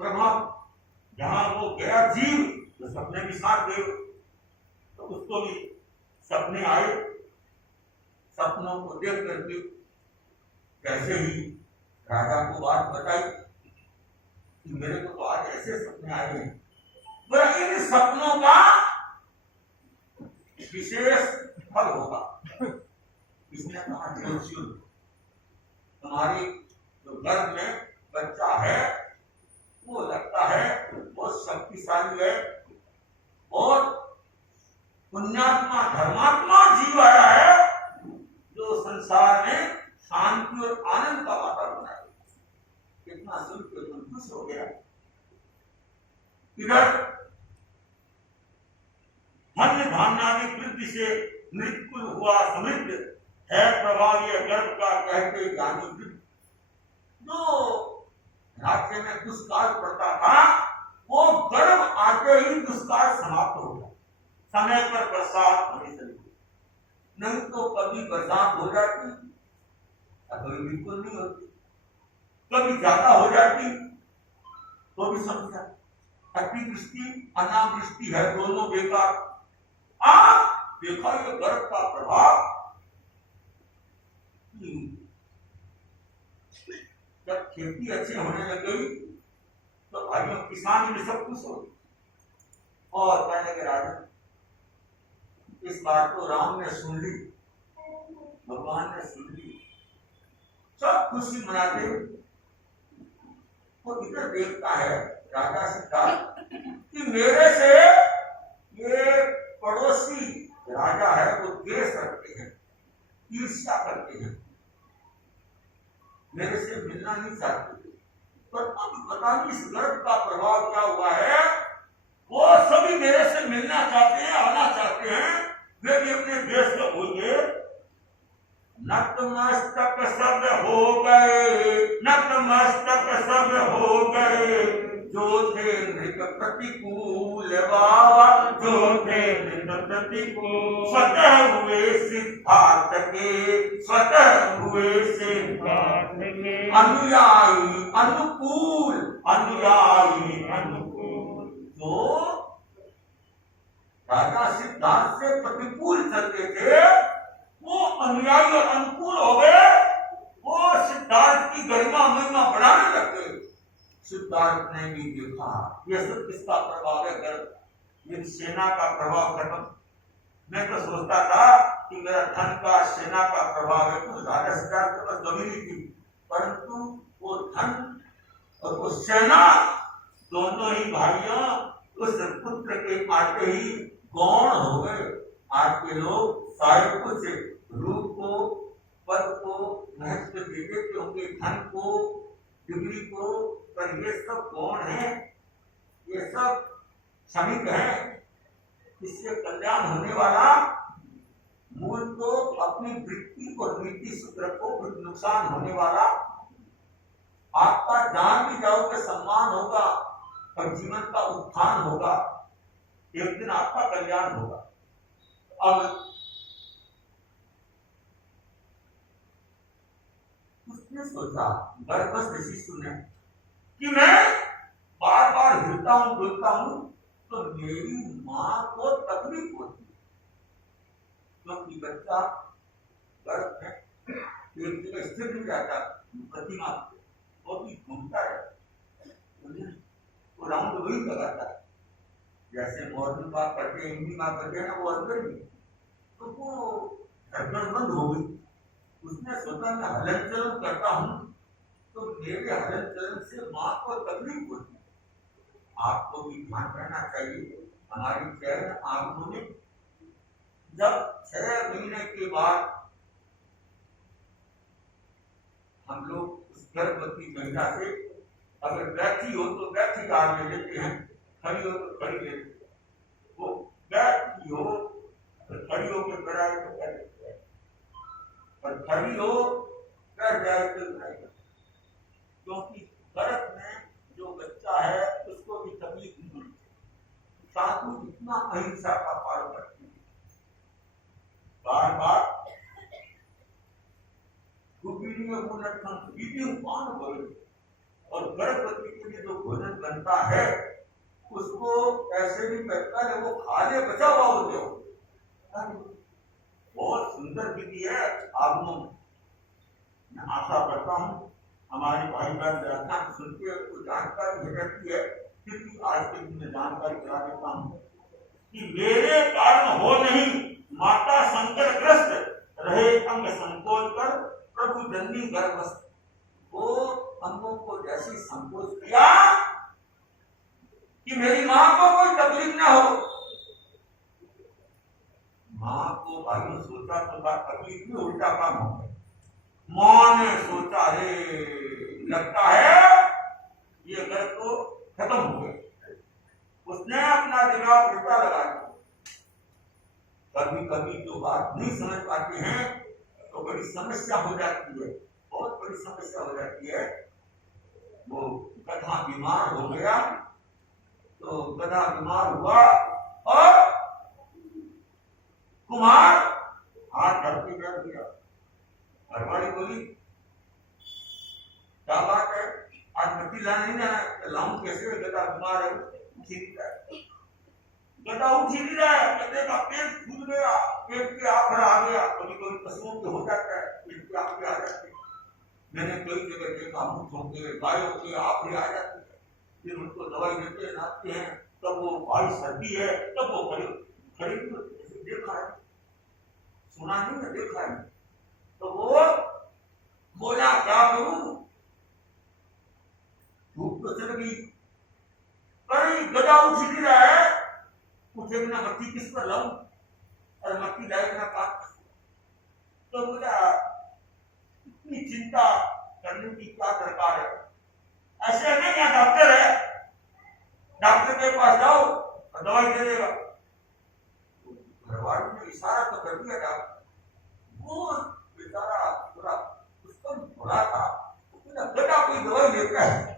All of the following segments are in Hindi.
प्रभाव, जहां वो गया जीव तो सपने भी साथ दे, तो उसको भी सपने आए। सपनों को देख करके कैसे ही राजा को बात बताई कि मेरे को तो आज ऐसे सपने आए हैं। बोला इन सपनों का विशेष फल होगा। इसने कहा तुम्हारी जो गर्भ में बच्चा है वो लगता है बहुत शक्तिशाली है और पुण्यात्मा धर्मात्मा जीव आया है जो संसार में शांति और आनंद का वातावरण है। कितना सुन के तुम खुश हो गया। इधर धन्य धान्यादि वृद्धि से मृत्युल हुआ समृद्ध है प्रभाव ये गर्भ का कहते ज्ञानी वृद्ध। जो राज्य में दुष्काल पड़ता था वो गर्भ आते ही दुष्काल समाप्त हो गया। समय पर बरसात होनी चाहिए, नहीं तो कभी बरसात हो जाती, कभी बिल्कुल नहीं होती, कभी ज्यादा हो जाती तो भी समस्या। अतिवृष्टि अनावृष्टि है, दोनों बेकार। आप देखा ये गर्भ का प्रभाव। जब खेती अच्छी होने लग गई तो भाइयों किसान भी सब कुछ हो गए। और कहने के राजा इस बात को राम ने सुन ली, भगवान ने सुन ली, सब खुशी मनाते। वो इधर देखता है राजा सिद्धार्थ कि मेरे से ये पड़ोसी राजा है वो द्वेष रखते हैं, ईर्ष्या करते हैं, मेरे से मिलना नहीं चाहते। पर अब पता नहीं इस गर्भ का प्रभाव क्या हुआ है, वो सभी मेरे से मिलना चाहते हैं, आना चाहते हैं, वे भी अपने देश को भूल गए। नतमस्तक सब हो गए, नतमस्तक सब हो गए, जो थे नृत प्रतिकूल बाबा, जो थे नृत प्रतिकूल। स्वतः हुए सिद्धार्थ के, स्वतः हुए सिद्धार्थ के, अनुयायी अनुकूल, अनुयायी अनुकूल। जो राजा सिद्धार्थ से प्रतिकूल चलते थे वो अनुयायी और अनुकूल हो गए। वो सिद्धार्थ की गरिमा महिमा बढ़ाने लग गए। सिद्धार्थ ने भी देखा ये सब किसका प्रभाव है, गर्भ, ये सेना का प्रभाव खत्म। मैं तो सोचता था कि मेरा धन का सेना का प्रभाव है, तो राजा सिद्धार्थ के पास जमीन थी, परंतु वो धन और वो सेना दोनों ही भाइयों उस पुत्र के आते ही गौण हो गए। आज के लोग सारे कुछ रूप को, पद को महत्व देते थे, उनके धन को, डिग्री को, पर ये सब गौण है, ये सब क्षणिक है। इससे कल्याण होने वाला मूल तो अपनी वृत्ति और नीति सूत्र को नुकसान होने वाला। आपका जान भी जाओगे सम्मान होगा और जीवन का उत्थान होगा, एक दिन आपका कल्याण होगा। अब उसने सोचा गर्भस्थ शिशु ने कि मैं बार बार हिलता हूं डुलता हूं तो मेरी मां को तकलीफ होती है, क्योंकि बच्चा गर्भ में एक जगह स्थिर नहीं रहता, प्रतिमा वो भी घूमता है, वो राउंड वही लगाता है। जैसे मॉर्निंग वॉक करते हैं, इवनिंग वॉक करते हैं ना, वो अंदर ही, तो वो धड़कन बंद हो गई। उसने सोचा मैं हलन चलन करता हूं तो मेरे हलन चलन से मां को तकलीफ होती है। आपको भी ध्यान रहना चाहिए, हमारी चैन आंखों में जब 6 महीने के बाद हम लोग उस गर्भवती महिला से अगर बैठी हो तो बैठी गाड़ ले लेते हैं, खड़ी हो तो खड़ी ले लेते हैं। वो बैठी हो तो खड़ी होकर कराए तो कर लेते हैं, और खड़ी हो कर जाए तो नहीं, क्योंकि गर्भ में जो बच्चा है उसको भी तकलीफ नहीं होती। साधु इतना अहिंसा का पालन करते हैं, बार बार और गर्भवती के लिए जो भोजन बनता है उसको ऐसे भी कहता है वो खाने बचा हुआ हो जाओ। बहुत सुंदर विधि है आगमन। मैं आशा करता हूँ हमारे भाई बहन व्याख्यान सुन के उसको जानकारी भेजती है, क्योंकि आज के दिन में जानकारी करा देता हूँ कि मेरे कारण हो नहीं माता संकटग्रस्त रहे अंग संकोच कर प्रभु जननी गर्भस्थ। वो अंगों को जैसे संकोच किया कि मेरी मां को कोई तकलीफ ना हो। मां को भाई सोचा तो तकलीफ में उल्टा काम हो गया। मां ने सोचा है लगता है ये घर तो खत्म हो गया, उसने अपना दिमाग उल्टा लगा दिया। कभी कभी जो बात नहीं समझ पाते हैं तो बड़ी समस्या हो जाती है, बहुत बड़ी समस्या हो जाती है। वो गधा बीमार हो गया तो गधा बीमार हुआ और कुम्हार हाथ धरती बैठ गया। घरवाली बोली क्या बात है, आज मट्टी लाने नहीं जाना, लाऊं कैसे, गधा बीमार है। गधा उठ ही नहीं रहा है, गधे का पेट फूल गया, पेट के आखिर आ गया। कभी कभी पशुओं के हो जाता है, पेट के आखिर आ जाते हैं। मैंने कई जगह देखा मुख होते गायों के आखिर आ जाते हैं, फिर उनको दवाई देते हैं, नाचते हैं, तब वो भाई सर्दी है तब वो खड़ी देखा है, सुना नहीं है, देखा है। तो वो बोला क्या करूं, धूप तो चल गई पर गधा उठ नहीं रहा है, उठे बिना मट्टी किस पर लाऊं, और मट्टी लाए बिना काट। तो बोला इतनी चिंता करने की क्या दरकार है, ऐसे नहीं यहाँ डॉक्टर है, डॉक्टर के पास जाओ और दवाई दे देगा। घरवाली ने इशारा तो कर दिया डॉक्टर, वो बेचारा थोड़ा उसको थोड़ा था, गधा कोई दवाई लेता है।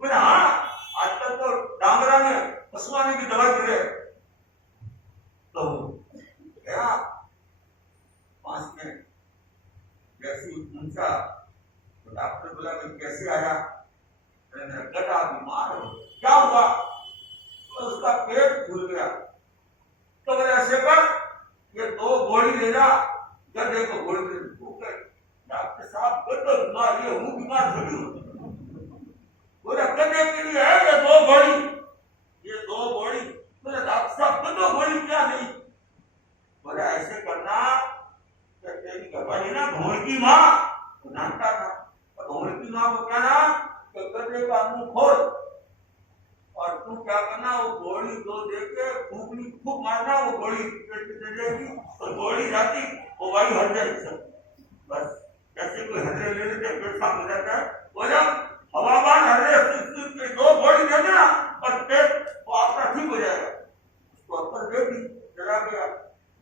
बोला हाँ आजकल तो डांगरा ने पशुआ ने भी दवाई दे रहे। तो गया पास में जैसी पूछा तो डॉक्टर बोला भाई कैसे आया, गधा बीमार हो, क्या हुआ, तो उसका पेट फूल गया। तो बोले ऐसे कर ये 2 गोली ले जा, गधे को गोली दे। डॉक्टर साहब गधा बीमार, ये हूँ बीमार थोड़ी हूँ। बोले गधे के लिए है ये 2 गोली, ये 2 गोली। बोले डॉक्टर साहब 2 गोली क्या नहीं। बोले ऐसे करना, तेरी घरवाली ना घोड़ की माँ जानता था, घोड़ की माँ को कहना गधे का मुंह खोल और तू क्या करना, वो गोली 2 दे के फूकनी खूब मारना, वो गोली पेट में चल जाएगी और गोली जाती वो भाई हट जाएगी सब। बस जैसे कोई हर्रे ले लेते पेट साफ हो जाता है, वो जब हवाबान हर्रे 2 गोली दे देना और पेट वो आपका ठीक हो जाएगा। उसको अक्ल दे दी, चला गया,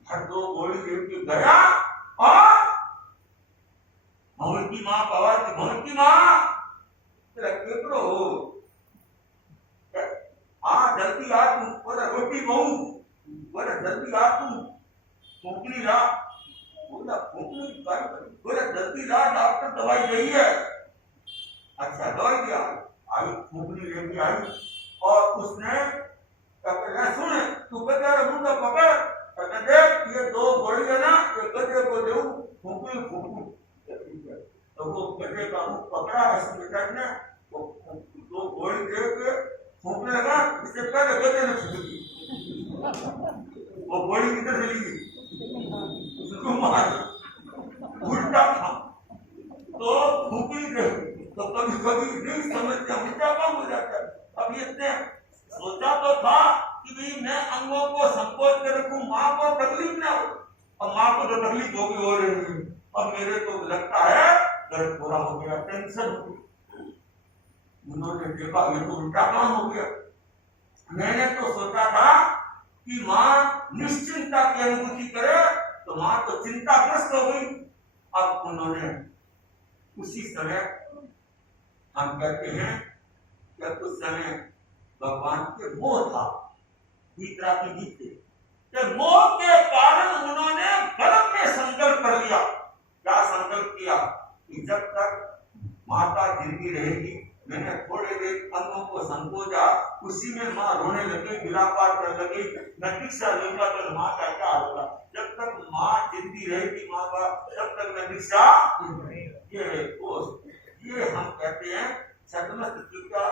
हर 2 गोली लेके गया और भवन की माँ पवार की, भवन की माँ तेरा केकड़ो हो, हाँ जल्दी आ तू, बोला रोटी बहु, बोला जल्दी आ तू, फूकनी ला, बोला फूकनी की बात करी, बोला जल्दी ला डॉक्टर दवाई यही है। अच्छा दवाई दिया, आई फूकनी लेके आई और उसने सुन तू गधे मुंह पकड़, देख ये 2 गोली है ना, ये गधे को दे फूकनी फूकू। तो वो गधे का मुंह पकड़ा हॉस्पिटल ने, 2 गोली दे के फूकने लगा, इससे पहले गधे ने फूक दी, वो गोली किधर चली गई, उसको मार उल्टा था। तो फूकी तो कभी कभी नहीं समझते, उल्टा काम हो जाता है। अब इसने सोचा तो था कि भाई मैं अंगों को संकोच कर रखूं, माँ को तकलीफ ना हो, और माँ को तो तकलीफ होगी हो रही है, और मेरे को लगता है दर्द पूरा हो गया, टेंशन हो गई। उन्होंने देखा ये तो उल्टा काम हो गया। मैंने तो सोचा था कि माँ निश्चिंता की अनुभूति करे, तो माँ तो चिंताग्रस्त हो गई। अब उन्होंने उसी समय, हम कहते हैं कि उस समय भगवान के मोह था, भीतरा की जीते, मोह के कारण उन्होंने गलत में संकल्प कर लिया। क्या संकल्प किया कि जब तक माता जिंदी रहेगी मैंने थोड़े देर अंगों को संकोचा, उसी में माँ रोने लगी, विलापार करने लगी। मैं दीक्षा लूंगा तो माँ का क्या होगा? जब तक माँ जिंदी रहेगी माँ का, तब तक मैं दीक्षा। ये हम कहते हैं छद्मस्त चूका।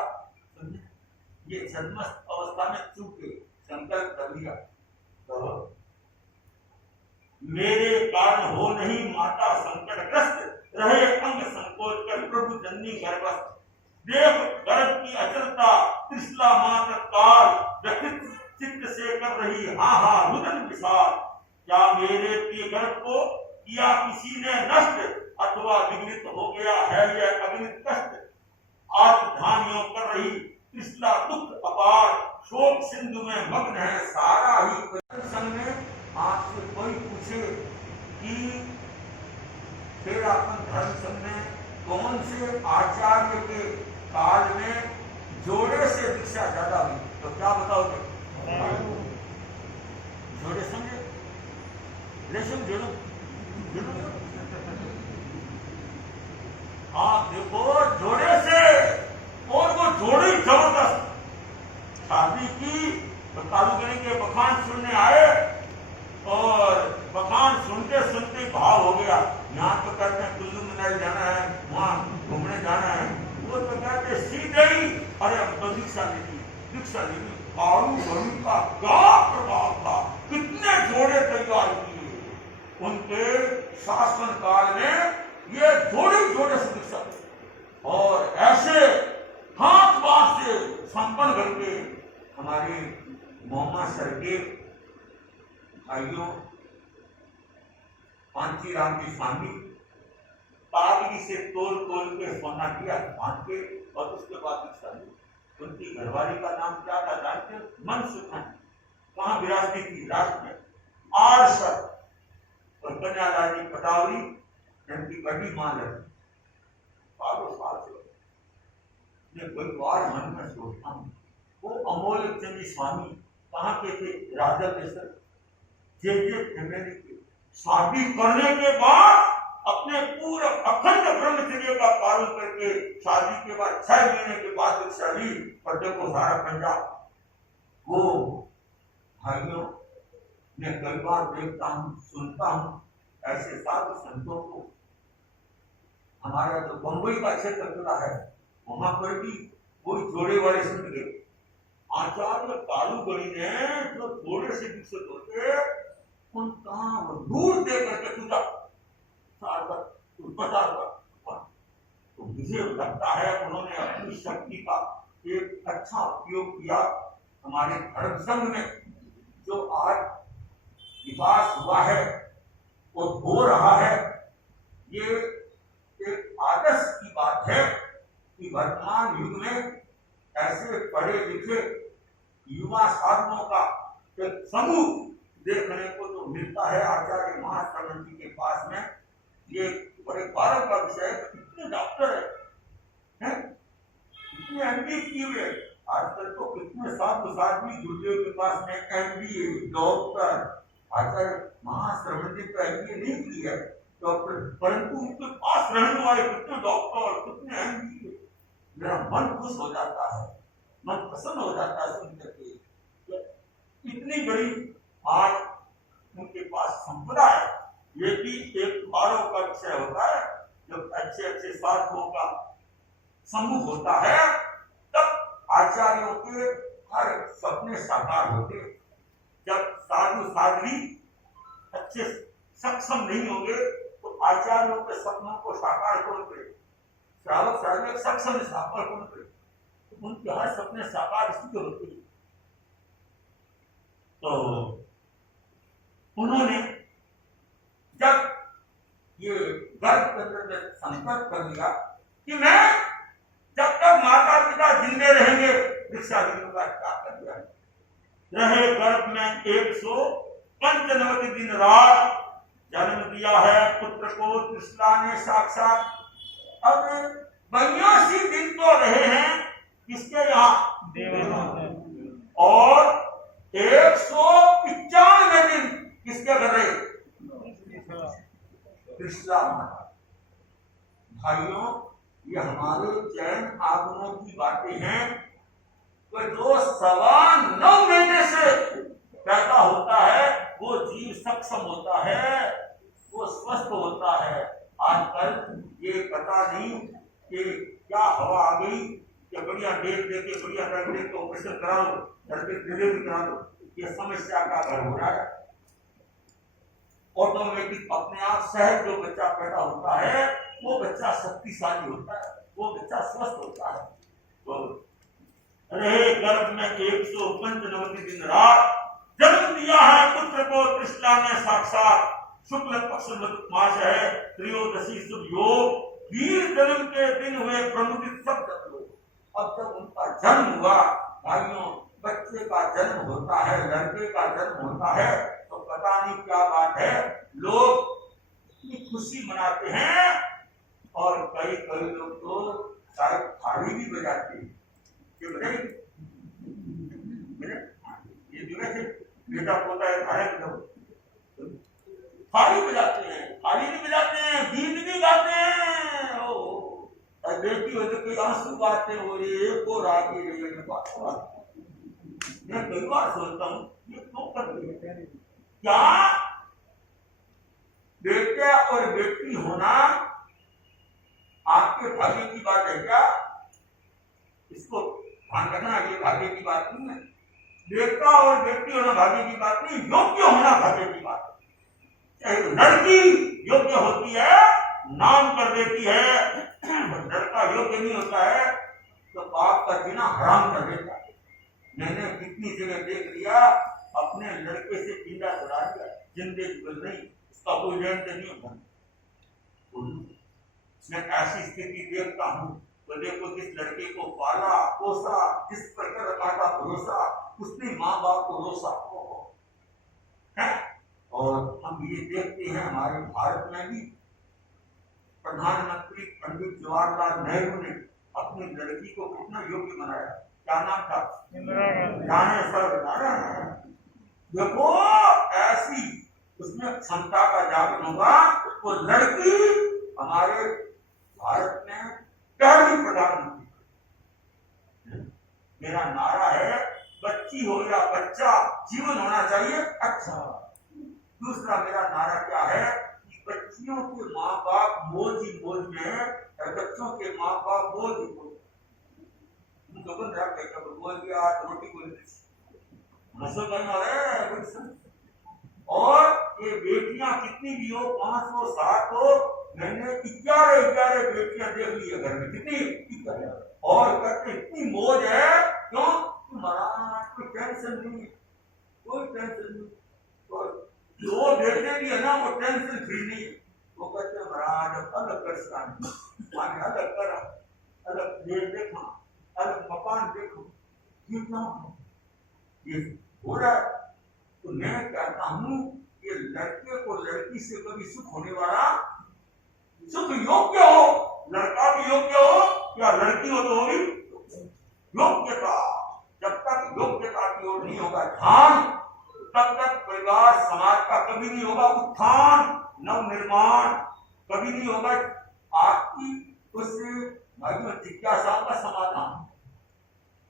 ये छद्मस्त अवस्था में चूके संकल्प कर लिया तो मेरे कारण हो नहीं माता संकटग्रस्त, रहे अंग संकोच कर प्रभु जननी गर्भस्थ। देव गर्भ की अचलता त्रिशला मां तत्काल, व्यथित चित्त से कर रही हाँ हाँ रुदन विशाल। क्या मेरे प्रिय गर्भ को किया किसी ने नष्ट, अथवा विघ्नित हो गया है यह अगणित कष्ट। आज ध्यान योग कर रही त्रिशला दुख अपार, शोक सिंधु में मग्न है सारा ही संग में। आपसे कोई पूछे कि फिर अपन धर्म संघ में कौन से आचार्य के काल में जोड़े से दीक्षा ज्यादा हुई, तो क्या बताओगे? जोड़े समझे, रेशम जोड़ो। हाँ देखो, जोड़े से, और वो जोड़ी जबरदस्त। शादी की तो कालूगरी के बखान सुनने आए और बखान सुनते सुनते भाव हो गया। यहाँ तो कहते हैं कुल्लू मनाली जाना है, वहाँ घूमने जाना है, वो तो कहते सीधे ही अरे अब तो दीक्षा लेनी, दीक्षा लेनी। कालूगरी का क्या प्रभाव था, कितने जोड़े तैयार किए उनके शासन काल में। ये जोड़े से दीक्षा और ऐसे हाथ बात से संपन्न करके हमारे मोहम्मद सर के भाइयों कांची राम जी स्वामी पागली से तोल के सोना किया बांध के, और उसके बाद दीक्षा ली। उनकी घरवाली का नाम क्या था जानते? मनसुखन। कहाँ विरासती थी? राष्ट्र में आरसर। और कन्या रानी पटावली इनकी बड़ी मां लगी। साल से मैं कोई बार मन में सोचता हूँ, वो अमोल चंद स्वामी कहाँ के थे? राजस्थान जे फैमिली के। शादी करने के बाद अपने पूरा अखंड ब्रह्मचर्य का पालन करके शादी के बाद 6 महीने के बाद दीक्षा ली। और देखो सारा पंजाब, वो भाइयों मैं कई बार देखता हूँ, सुनता हूँ ऐसे साधु संतों को। हमारा जो बंबई का क्षेत्र खुला है, वहां पर भी कोई जोड़े वाले संत गए। आचार्य कालूगरी ने जो जोड़े से विकसित होते उनका दूर दे करके पूजा तो मुझे लगता है उन्होंने अपनी शक्ति का एक अच्छा उपयोग किया। हमारे धर्म संघ में जो आज विकास हुआ है और हो रहा है, ये एक आदर्श की बात है कि वर्तमान युग में ऐसे पढ़े लिखे युवा साधनों का एक समूह देखने को तो मिलता है आचार्य महाश्रवण जी के पास में। ये बड़े गौरव का विषय है। कितने डॉक्टर हैं, कितने एमडी किए हुए। आजकल तो कितने साधु साध्वी गुरुदेव के पास में एमबीए डॉक्टर। आचार्य महाश्रवण जी तो एमबीए नहीं की है डॉक्टर, परंतु उनके पास रहने वाले कितने डॉक्टर, कितने एमबीए। मेरा मन खुश हो जाता है, मन प्रसन्न हो जाता है सुन करके। इतनी बड़ी आज उनके पास संपदा है। ये भी एक गौरव का विषय होता है। जब अच्छे अच्छे साधुओं का समूह होता है तब आचार्यों के हर सपने साकार होते। जब साधु साध्वी अच्छे सक्षम नहीं होंगे तो आचार्यों के सपनों को साकार कौन करे? श्रावक श्रावक सक्षम साकार कौन करे? तो उनके हर सपने साकार इसलिए होते हैं। तो उन्होंने जब ये गर्भ के अंदर संकल्प कर लिया कि मैं जब तक माता पिता जिंदे रहेंगे दीक्षा लूंगा, क्या कर दिया। रहे गर्भ में 195 दिन रात, जन्म दिया है पुत्र को त्रिशला ने साक्षात। अब 82 दिन तो रहे हैं किसके यहाँ? और 195 दिन किसके घर रहे? त्रिशला माता। भाइयों ये हमारे जैन आगमों की बातें हैं। तो जो 9.25 महीने से पैदा होता है वो जीव सक्षम होता है, वो स्वस्थ होता है। आजकल ये पता नहीं कि क्या हवा आ गई कि बढ़िया डेट देके बढ़िया कर दे तो ऑपरेशन करा लो, घर पे डिलीवरी करा लो। ये समस्या का घर हो रहा है। ऑटोमेटिक अपने आप सहज जो बच्चा पैदा होता है वो बच्चा शक्तिशाली होता है, वो बच्चा स्वस्थ होता है। तो अरे गर्भ में 195 दिन रात जन्म दिया है पुत्र को कृष्णा ने साक्षात। शुक्ल पक्ष मास है, त्रयोदशी शुभ योग, वीर जन्म के दिन हुए प्रमुदित सब लोग। अब जब उनका जन्म हुआ भाइयों, बच्चे का जन्म होता है, लड़के का जन्म होता है, तो पता नहीं क्या बात है, लोग इतनी खुशी मनाते हैं और कई कई लोग तो शायद थाली भी बजाते हैं। ये जो है बेटा पोता है थाली बजाते हैं, थाली भी बजाते हैं, गीत भी गाते हैं। और बेटी हो तो कोई आंसू गाते हो, एक और आगे मैं कई बार सोचता हूँ ये क्यों करते हैं? क्या बेटा और बेटी होना आपके भाग्य की बात है क्या? इसको ध्यान रखना, ये भाग्य की बात नहीं है। बेटा और बेटी होना भाग्य की बात नहीं, योग्य होना भाग्य की बात है। लड़की योग्य होती है, नाम कर देती है, लड़का योग्य नहीं होता है तो बाप का जीना हराम कर देता है। मैंने कितनी जगह देख लिया, अपने लड़के से पिंडा छुड़ा दिया, जिंदे जीवन नहीं, इसका कोई लेन देन नहीं होता। मैं ऐसी स्थिति देखता हूँ तो देखो, जिस लड़के को पाला पोसा, जिस पर कर रखा था भरोसा, उसने माँ बाप को रोसा है। और हम ये देखते हैं हमारे भारत में भी प्रधानमंत्री पंडित जवाहरलाल नेहरू ने अपनी लड़की को कितना योग्य बनाया। क्या नाम था? देखो ऐसी उसमें क्षमता का जागरण होगा तो लड़की हमारे भारत में पहली प्रधानमंत्री। मेरा नारा है, बच्ची हो या बच्चा जीवन होना चाहिए अच्छा। दूसरा मेरा नारा क्या है कि बच्चियों के माँ बाप मौज ही मौज में है और बच्चों के माँ बाप मौज ही मौज। बोल दिया रोटी बोल और ये बेटियां कितनी भी हो, 5 हो 7 हो, मैंने 11 बेटियां देख ली है घर में। कितनी? और कहते इतनी मौज है, क्यों? महाराज कोई टेंशन नहीं, कोई टेंशन नहीं। और जो बेटे भी है ना वो टेंशन फ्री नहीं। वो कहते महाराज अलग कर, अलग कर, अलग प्लेट देखो, अलग मकान देखो, कितना ये हो रहा है। तो मैं कहता हूँ ये लड़के को लड़की से कभी सुख होने वाला, सुख योग्य हो, लड़का भी योग्य हो या लड़की हो तो भी योग्यता। जब तक योग्यता की ओर नहीं होगा ध्यान, तब तक परिवार समाज का कभी नहीं होगा उत्थान, नव निर्माण कभी नहीं होगा। आपकी उस भाइयों जिज्ञासा का समाधान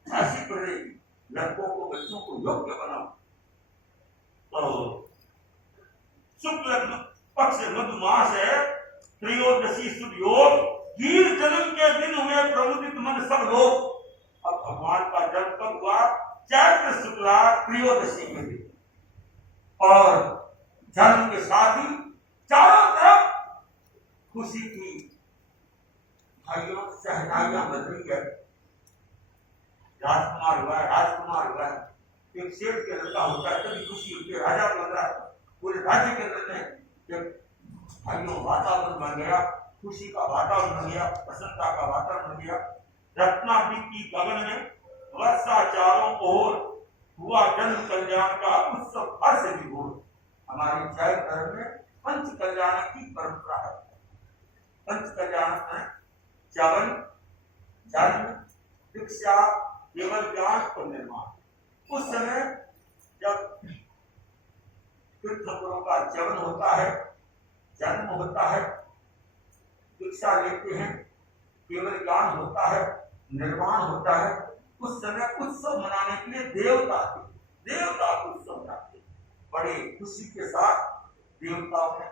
ऐसी करेगी, लड़कों को बच्चों को योग्य बनाओ। तो शुक्ल पक्ष मधुमास है, त्रयोदशी शुभ योग, वीर जन्म के दिन हुए प्रमुदित मन सब लोग। अब भगवान का जन्म कब हुआ? चैत्र शुक्ला त्रयोदशी के दिन। और जन्म के साथ ही चारों तरफ खुशी की भाइयों सहनाइयां बन रही है। राजकुमार हुआ है, राजकुमार हुआ है, एक सेठ के लड़का होता है तभी खुशी होती है, राजा बन रहा है। पूरे राज्य के अंदर में जब भाइयों वातावरण बन गया, खुशी का वातावरण बन गया, प्रसन्नता का वातावरण बन गया। रत्नागिरी की गगन में वर्षा चारों ओर, हुआ जन्म कल्याण का उत्सव हर्ष विभोर। हमारे जैन धर्म में पंच कल्याण की परंपरा है। पंच कल्याण में च्यवन, जन्म, दीक्षा, केवल ज्ञान और निर्माण। उस समय जब तीर्थंकरों का च्यवन होता है, जन्म होता है, दीक्षा लेते हैं, केवल ज्ञान होता है, निर्माण होता है, उस समय उत्सव मनाने के लिए देवता उत्सव मनाते, बड़े खुशी के साथ देवताओं ने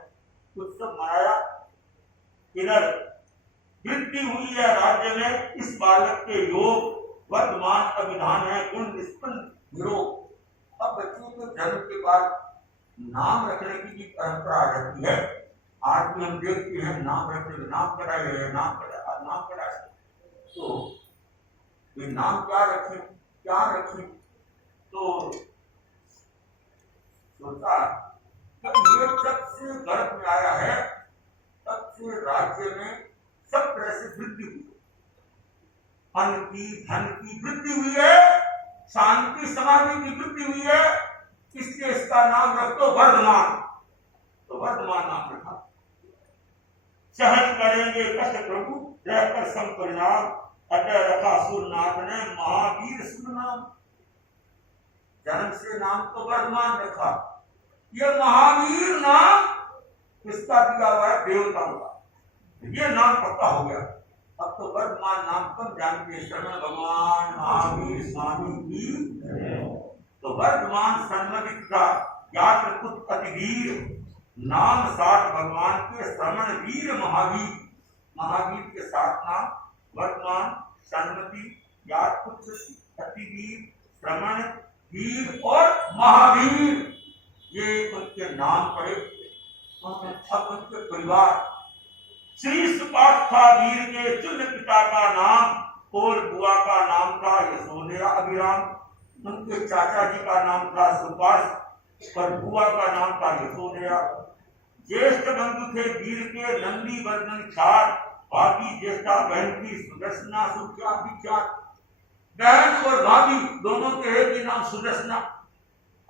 उत्सव मनाया। इधर वृद्धि हुई है राज्य में इस बालक के योग, वर्तमान अभिधान है गुण निष्पन्न निरोग। अब बच्चों को जन्म के बाद नाम रखने की भी परंपरा रहती है। आज भी हम देखते हैं नाम रखने, नाम कराए, नाम कराए, तो ये नाम क्या रखें, तो सोचा जब ये जब से गर्भ में आया है तब से राज्य में सब तरह से वृद्धि हुई, अन्न की, धन की वृद्धि हुई है, शांति समाधि की वृद्धि हुई है, इसलिए इसका नाम रख दो वर्धमान, तो वर्धमान नाम रखा। सहन करेंगे कष्ट प्रभु रहकर सम परिणाम, अतः रखा सूरनाथ ने महावीर सुरनाम। जन्म से नाम तो वर्धमान रखा, यह महावीर नाम किसका दिया हुआ है? देवताओं का। ये नाम पक्का हो गया। अब तो वर्तमान नाम कम जानते, शरण भगवान महावीर स्वामी की। तो वर्तमान सन्मदित का यात्र पुत अतिवीर, नाम साथ भगवान के श्रवण वीर महावीर। महावीर के साथ नाम वर्तमान सन्मति यात्र पुत्र अतिवीर, श्रवण वीर और महावीर, ये उनके नाम पड़े। उनके परिवार श्री सुपाठ था वीर के, चुन पिता का नाम और बुआ का नाम था यशोधरा अभिराम। उनके चाचा जी का नाम था सुपाठ और बुआ का नाम था यशोधरा। ज्येष्ठ बंधु थे वीर के नंदी वर्धन चार, भाभी ज्येष्ठा बहन की सुदर्शना सुख्या विचार। बहन और भाभी दोनों के एक ही नाम सुदर्शना,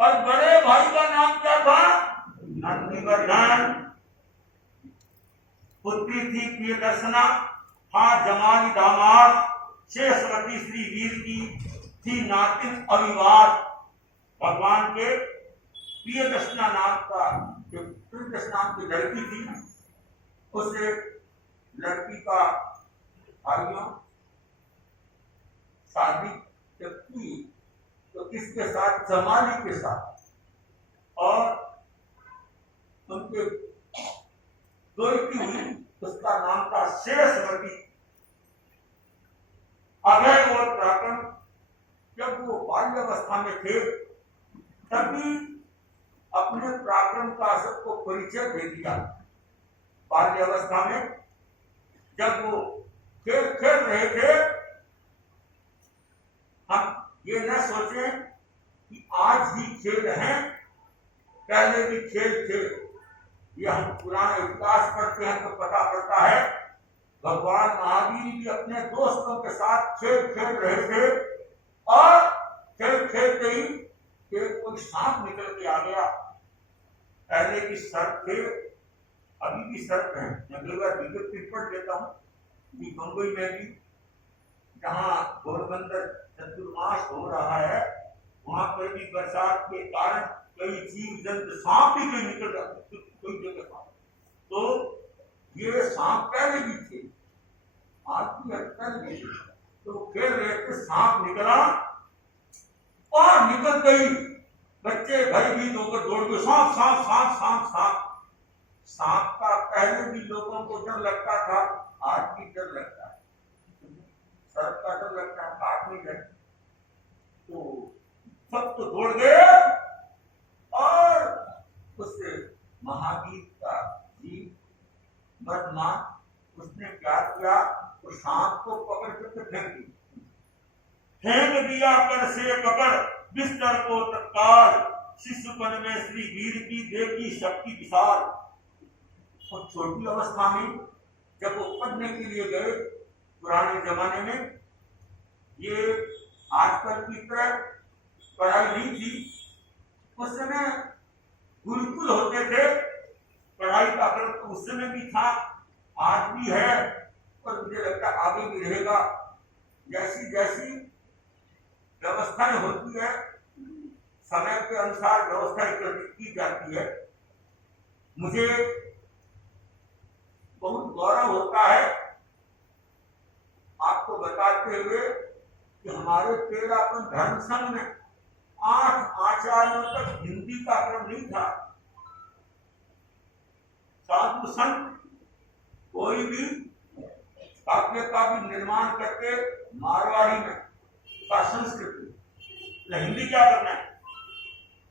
और बड़े भाई का नाम क्या था? नंदी वर्धन। पुत्री थी प्रियदर्शना, था जमाली दामाद, शेषवती श्री वीर की थी नातिन अविवाद। भगवान के प्रियदर्शना नाम का, प्रियदर्शना नाम की लड़की थी, उसे लड़की का भाइयों शादी जब की तो किसके साथ? जमाली के साथ। और उनके दोती हुई, उसका नाम था शेषवती। अभय और पराक्रम, जब वो बाल्यावस्था में थे तभी अपने पराक्रम का सबको परिचय दे दिया। बाल्यावस्था में जब वो खेल खेल रहे थे, हम ये न सोचें कि आज ही खेल हैं, पहले भी खेल थे। ये हम पुराने इतिहास पढ़ते हैं तो पता पड़ता है भगवान महावीर भी अपने दोस्तों के साथ खेल खेल रहे थे, और खेल खेलते ही कोई सांप निकल के आ गया। पहले की शर्त थे, अभी भी शर्त है, मैं विज्ञप्ति पढ़ देता हूँ कि बंबई में भी जहाँ घोरबंदर चतुर्मास हो रहा है, वहां पर भी बरसात के कारण कई जीव जंतु सांप भी कहीं निकल जाते, कोई जगह सांप। तो ये सांप पहले भी थे, आज भी अक्सर भी, तो खेल रहे थे, सांप निकला और निकल गई। बच्चे भयभीत होकर दौड़ गए, सांप सांप सांप सांप सांप। सांप का पहले भी लोगों को डर लगता था, आज भी डर लगता है, सर्प का डर लगता है, काट नहीं लगता। तो सब तो दौड़ गए, और उससे महावीर का जीव वर्तमान उसने क्या किया? उस सांप को पकड़ के फेंक दिया कर से पकड़ बिस्तर को तत्काल। शिशुपन में श्री वीर की देखी शक्ति विशाल। और छोटी अवस्था में जब वो पढ़ने के लिए गए पुराने जमाने में, ये आजकल की तरह पढ़ाई नहीं थी, उस समय गुरुकुल होते थे, पढ़ाई का क्रम तो उस समय भी था, आज भी है, और मुझे लगता है आगे भी रहेगा। जैसी जैसी व्यवस्थाएं होती है, समय के अनुसार व्यवस्थाएं की जाती है। मुझे बहुत गौरव होता है बताते हुए कि हमारे तेरापन धर्म संघ में 8 आचार्यों तक हिंदी का क्रम नहीं था। साधु संत कोई भी काव्य का भी निर्माण करके मारवाड़ी में का संस्कृत हिंदी क्या करना है।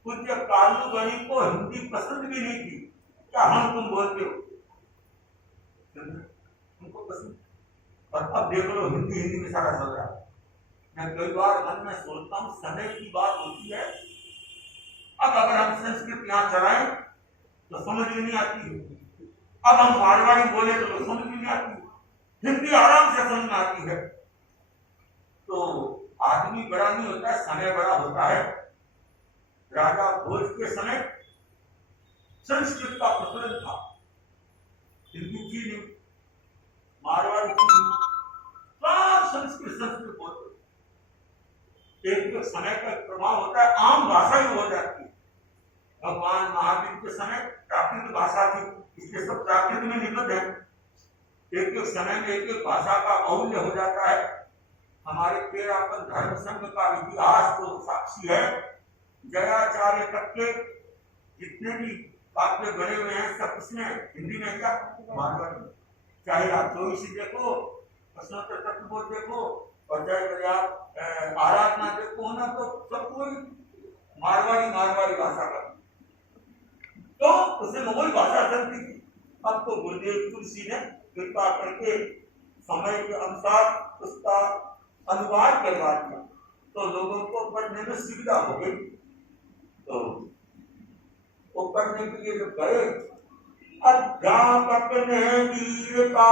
पूज्य कालू गणी को हिंदी पसंद भी नहीं थी। क्या हम तुम बोलते हो, उनको पसंद। और अब देख लो हिंदी हिंदी में सारा चल रहा है। मैं कई बार मन में सोचता हूँ समय की बात होती है। अब अगर हम संस्कृत यहाँ चलाएं तो समझ में नहीं आती है। अब हम मारवाड़ी बोले तो समझ में नहीं आती, हिंदी आराम से समझ में आती है। तो आदमी बड़ा नहीं होता, समय बड़ा होता है। राजा भोज के समय संस्कृत का प्रचलन था, हिंदी की नहीं, मारवाड़ी की नहीं, सब संस्कृत बोलते। एक समय का प्रभाव होता है, आम भाषा ही हो जाती है। भगवान महावीर के समय प्राकृत भाषा थी, इसलिए सब प्राकृत में निबद्ध है। एक समय में एक भाषा का बाहुल्य हो जाता है। हमारे तेरापन धर्म संघ का इतिहास तो साक्षी है। जयाचार्य तक के जितने भी काव्य गढ़े हुए हैं सब किसने हिंदी में, क्या मारवाड़ी। चाहे आप चौबीसी देखो, प्रश्नोत्तर तत्वबोध देखो, और चाहे आप आराधना देखो ना, तो सब कोई मारवाड़ी भाषा का, तो उसे वही भाषा चलती थी। अब तो गुरुदेव तुलसी ने कृपा करके समय के अनुसार उसका अनुवाद करवा दिया, तो लोगों को पढ़ने में सुविधा हो गई। तो वो पढ़ने के लिए जब गए, अध्यापक ने वीर का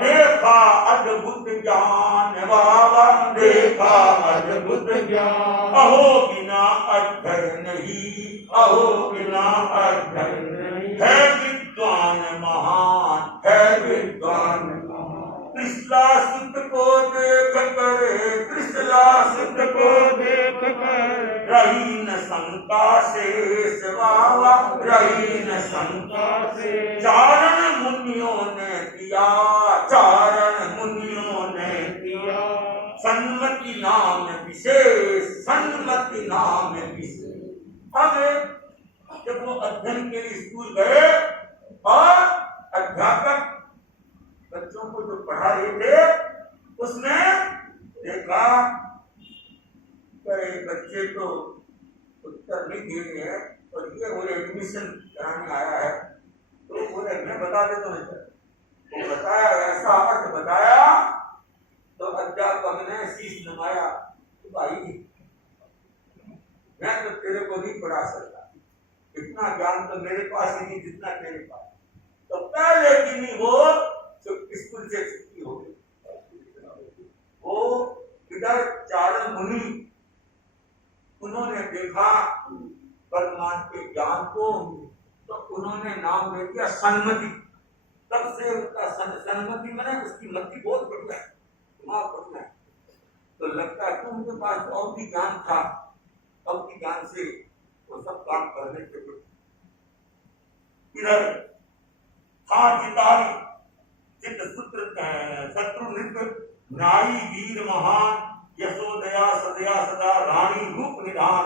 देखा अद्भुत ज्ञान, बाबा देखा अद्भुत ज्ञान। अहो बिना अध्ययन नहीं, अहो बिना अध्ययन नहीं, है विद्वान महान, है विद्वान महान। कृष्णा सुत को देख कर, कृष्णा सुत को देख कर, रही न शंका शेष बाबा, रही न शंका शेष। चारण मुनियों ने दिया, चारण मुनियों ने दिया, सन्मति नाम विशेष, सन्मति नाम विशेष। अब जब वो अध्ययन के लिए स्कूल गए और अध्यापक बच्चों को जो पढ़ा रहे थे, उसने देखा बच्चे तो उत्तर नहीं दे रहे हैं और ये वो एडमिशन कराने आया है, तो बोले मैं बता देता हूँ। तो बताया, ऐसा अर्थ बताया, तो अध्यापक ने शीश नमाया, तो भाई मैं तो तेरे को नहीं पढ़ा सकता, इतना ज्ञान तो मेरे पास ही नहीं जितना तेरे पास। तो पहले दिन ही वो स्कूल से छुट्टी हो गई। वो इधर चारण मुनि, उन्होंने देखा वर्तमान के ज्ञान को, तो उन्होंने नाम दे दिया सन्मति। तब से उनका सन्मति में उसकी मति बहुत बढ़िया है, दिमाग बढ़िया है। तो लगता है कि उनके पास और भी ज्ञान था, और भी ज्ञान से वो सब काम करने के लिए। इधर था जितारी चित्त सूत्र शत्रु नृत्य, नारी वीर महान, यशोदया सदया सदा रानी रूप निधान,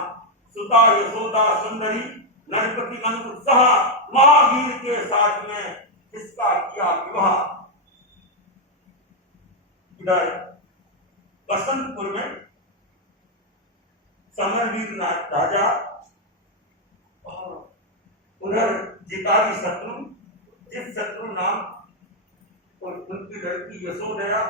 सुता यशोदा सुंदरी, नरपति मन उत्साह, महावीर के साथ में इसका किया विवाह। इधर बसंतपुर में समरवीर राजा, उधर जितारी शत्रु, जिस शत्रु नाम और उनकी लड़की यशोदया